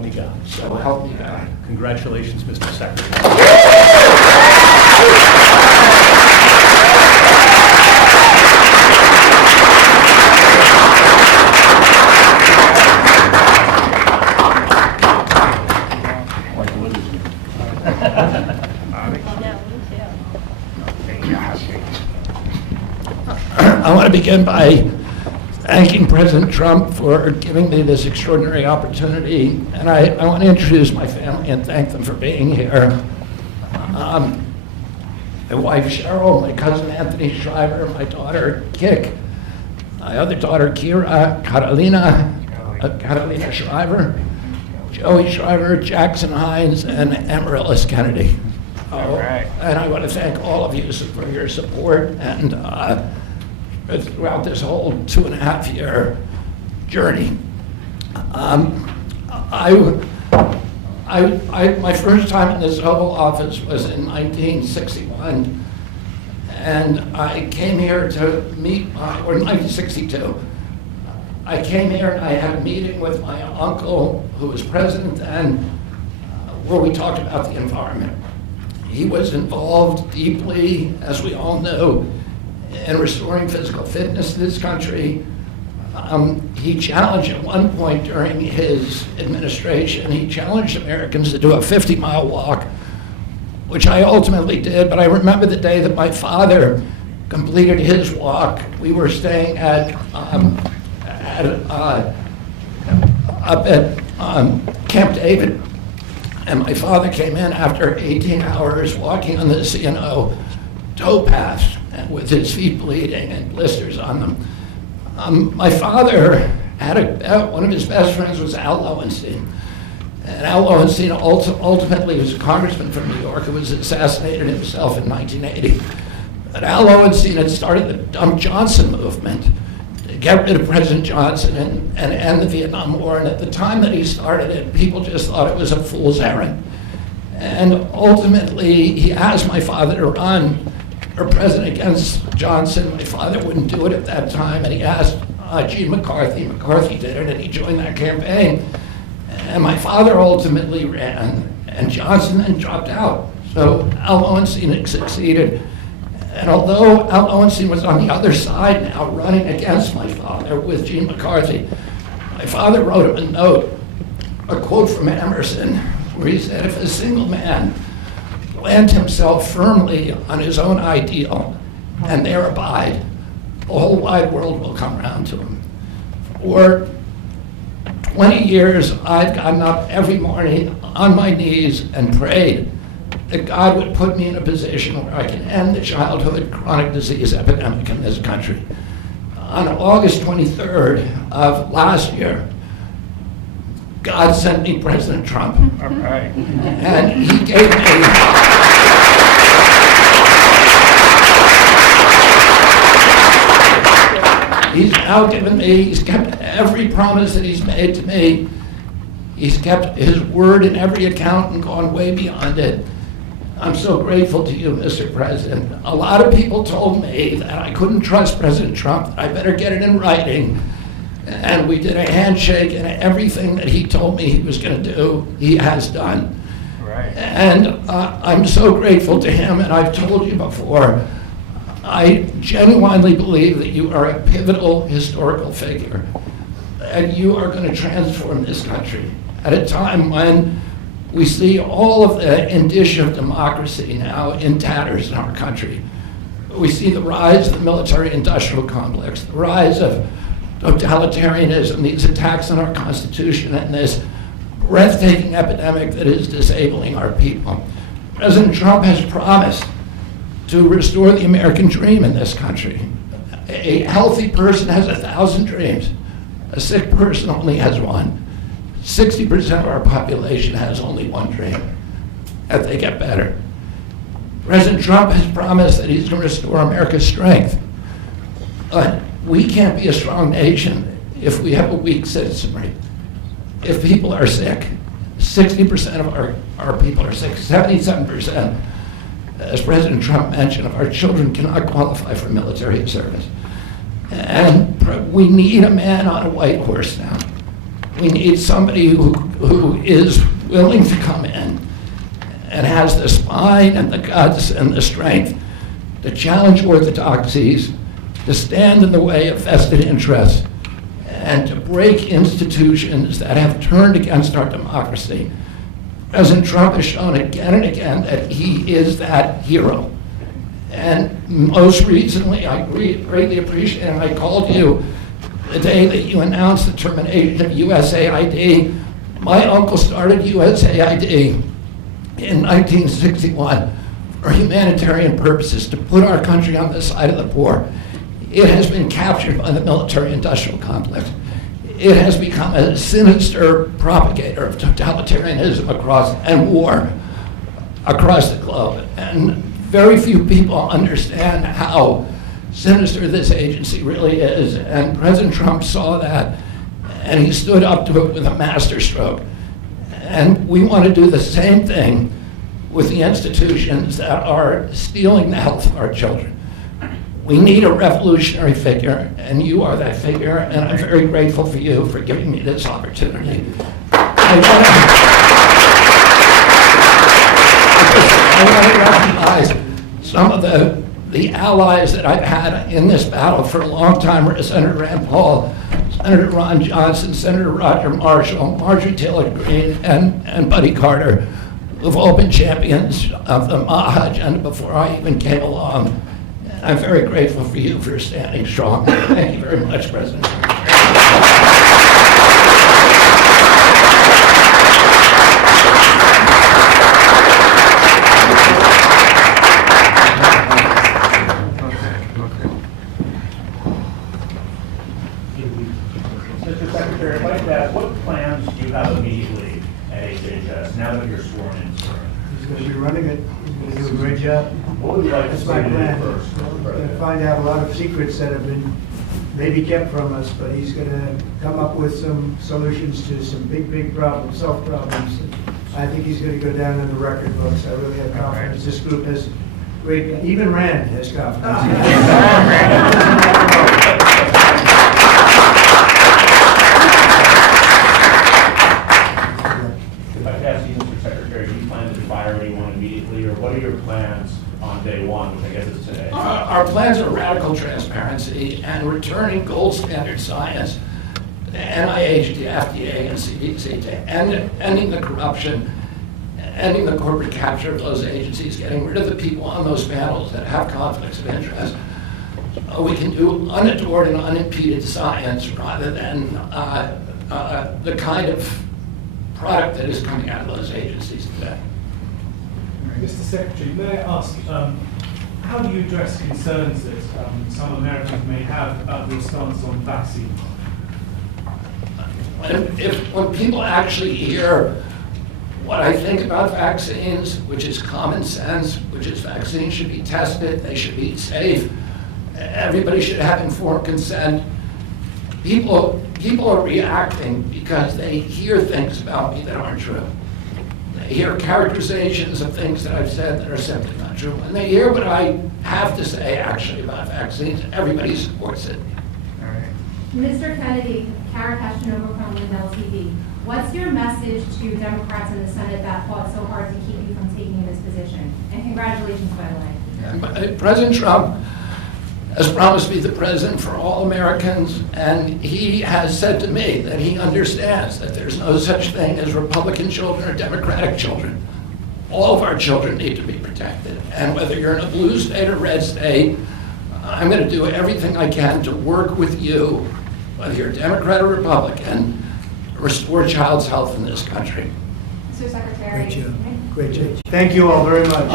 help me God. So help me God. Congratulations, Mr. Secretary. I want to begin by thanking President Trump for giving me this extraordinary opportunity, and I want to introduce my family and thank them for being here. My wife Cheryl, my cousin Anthony Shriver, my daughter Kik, my other daughter Kira, Catalina Shriver, Joey Shriver, Jackson Hines, and Amaryllis Kennedy. All right. And I want to thank all of you for your support and throughout this whole 2.5-year journey. My first time in this Oval Office was in 1961, and I came here to meet, or 1962. I came here and I had a meeting with my uncle, who was president then, where we talked about the environment. He was involved deeply, as we all know, in restoring physical fitness in this country. He challenged at one point during his administration, he challenged Americans to do a 50-mile walk, which I ultimately did, but I remember the day that my father completed his walk. We were staying up at Camp David, and my father came in after 18 hours walking on the C&O towpath with his feet bleeding and blisters on them. My father had one of his best friends was Al Lowenstein. And Al Lowenstein ultimately was a congressman from New York who was assassinated himself in 1980. But Al Lowenstein had started the Dump Johnson movement to get rid of President Johnson and end the Vietnam War. And at the time that he started it, people just thought it was a fool's errand. And ultimately, he asked my father to run for president against Johnson. My father wouldn't do it at that time, and he asked Gene McCarthy. McCarthy did it, and he joined that campaign. And my father ultimately ran, and Johnson then dropped out. So Al Lowenstein had succeeded. And although Al Lowenstein was on the other side now, running against my father with Gene McCarthy, my father wrote him a note, a quote from Emerson, where he said, "If a single man plant himself firmly on his own ideal and there abide, the whole wide world will come around to him." For 20 years, I've gotten up every morning on my knees and prayed that God would put me in a position where I can end the childhood chronic disease epidemic in this country. On August 23rd of last year, God sent me President Trump. All right. And he gave me, he's now given me, he's kept every promise that he's made to me. He's kept his word in every account and gone way beyond it. I'm so grateful to you, Mr. President. A lot of people told me that I couldn't trust President Trump, that I better get it in writing. And we did a handshake, and everything that he told me he was going to do, he has done. Right. And I'm so grateful to him, and I've told you before, I genuinely believe that you are a pivotal historical figure, and you are going to transform this country at a time when we see all of the indicia of democracy now in tatters in our country. We see the rise of the military-industrial complex, the rise of totalitarianism, these attacks on our Constitution, and this breathtaking epidemic that is disabling our people. President Trump has promised to restore the American dream in this country. A healthy person has 1,000 dreams. A sick person only has one. 60% of our population has only one dream, that they get better. President Trump has promised that he's going to restore America's strength. But we can't be a strong nation if we have a weak citizenry. If people are sick, 60% of our people are sick, 77%, as President Trump mentioned, of our children cannot qualify for military service. And we need a man on a white horse now. We need somebody who is willing to come in and has the spine and the guts and the strength to challenge orthodoxies, to stand in the way of vested interests, and to break institutions that have turned against our democracy. President Trump has shown again and again that he is that hero. And most recently, I greatly appreciate, and I called you the day that you announced the termination of USAID. My uncle started USAID in 1961 for humanitarian purposes, to put our country on the side of the poor. It has been captured by the military-industrial complex. It has become a sinister propagator of totalitarianism and war across the globe. And very few people understand how sinister this agency really is. And President Trump saw that, and he stood up to it with a masterstroke. And we want to do the same thing with the institutions that are stealing the health of our children. We need a revolutionary figure, and you are that figure, and I'm very grateful for you for giving me this opportunity. I want to recognize some of the allies that I've had in this battle for a long time: Senator Rand Paul, Senator Ron Johnson, Senator Roger Marshall, Marjorie Taylor Greene, and Buddy Carter, who've all been champions of the MAHA agenda before I even came along. I'm very grateful for you for standing strong. Thank you very much, President. Mr. Secretary, I'd like to ask, what plans do you have immediately at HHS now that you're sworn in, sir? He's going to be running it. He's going to do a great job. What would you like to That's see my to do plan. first? We're going to find out a lot of secrets that have been maybe kept from us, but he's going to come up with some solutions to some big problems, self problems. I think he's going to go down in the record books. I really have confidence. This group has great, even Rand has confidence. If I could ask you, Mr. Secretary, do you plan to fire anyone immediately, or what are your plans on day one, which I guess is today? Our plans are radical transparency and returning gold standard science, the NIH, the FDA, and CDC, to ending the corruption, ending the corporate capture of those agencies, getting rid of the people on those panels that have conflicts of interest. We can do unadored and unimpeded science rather than the kind of product that is coming out of those agencies today. Mr. Secretary, may I ask, how do you address concerns that some Americans may have about the stance on vaccines? When people actually hear what I think about vaccines, which is common sense, which is vaccines should be tested, they should be safe, everybody should have informed consent, people are reacting because they hear things about me that aren't true. They hear characterizations of things that I've said that are simply not true. And they hear what I have to say actually about vaccines. Everybody supports it. Mr. Kennedy, Kara Cashinova from Lindell TV. What's your message to Democrats in the Senate that fought so hard to keep you from taking this position? And congratulations, by the way. And President Trump has promised to be the president for all Americans, and he has said to me that he understands that there's no such thing as Republican children or Democratic children. All of our children need to be protected, and whether you're in a blue state or red state, I'm going to do everything I can to work with you, whether you're Democrat or Republican, to restore child's health in this country. Mr. Secretary. Great job. Great job. Thank you all very much.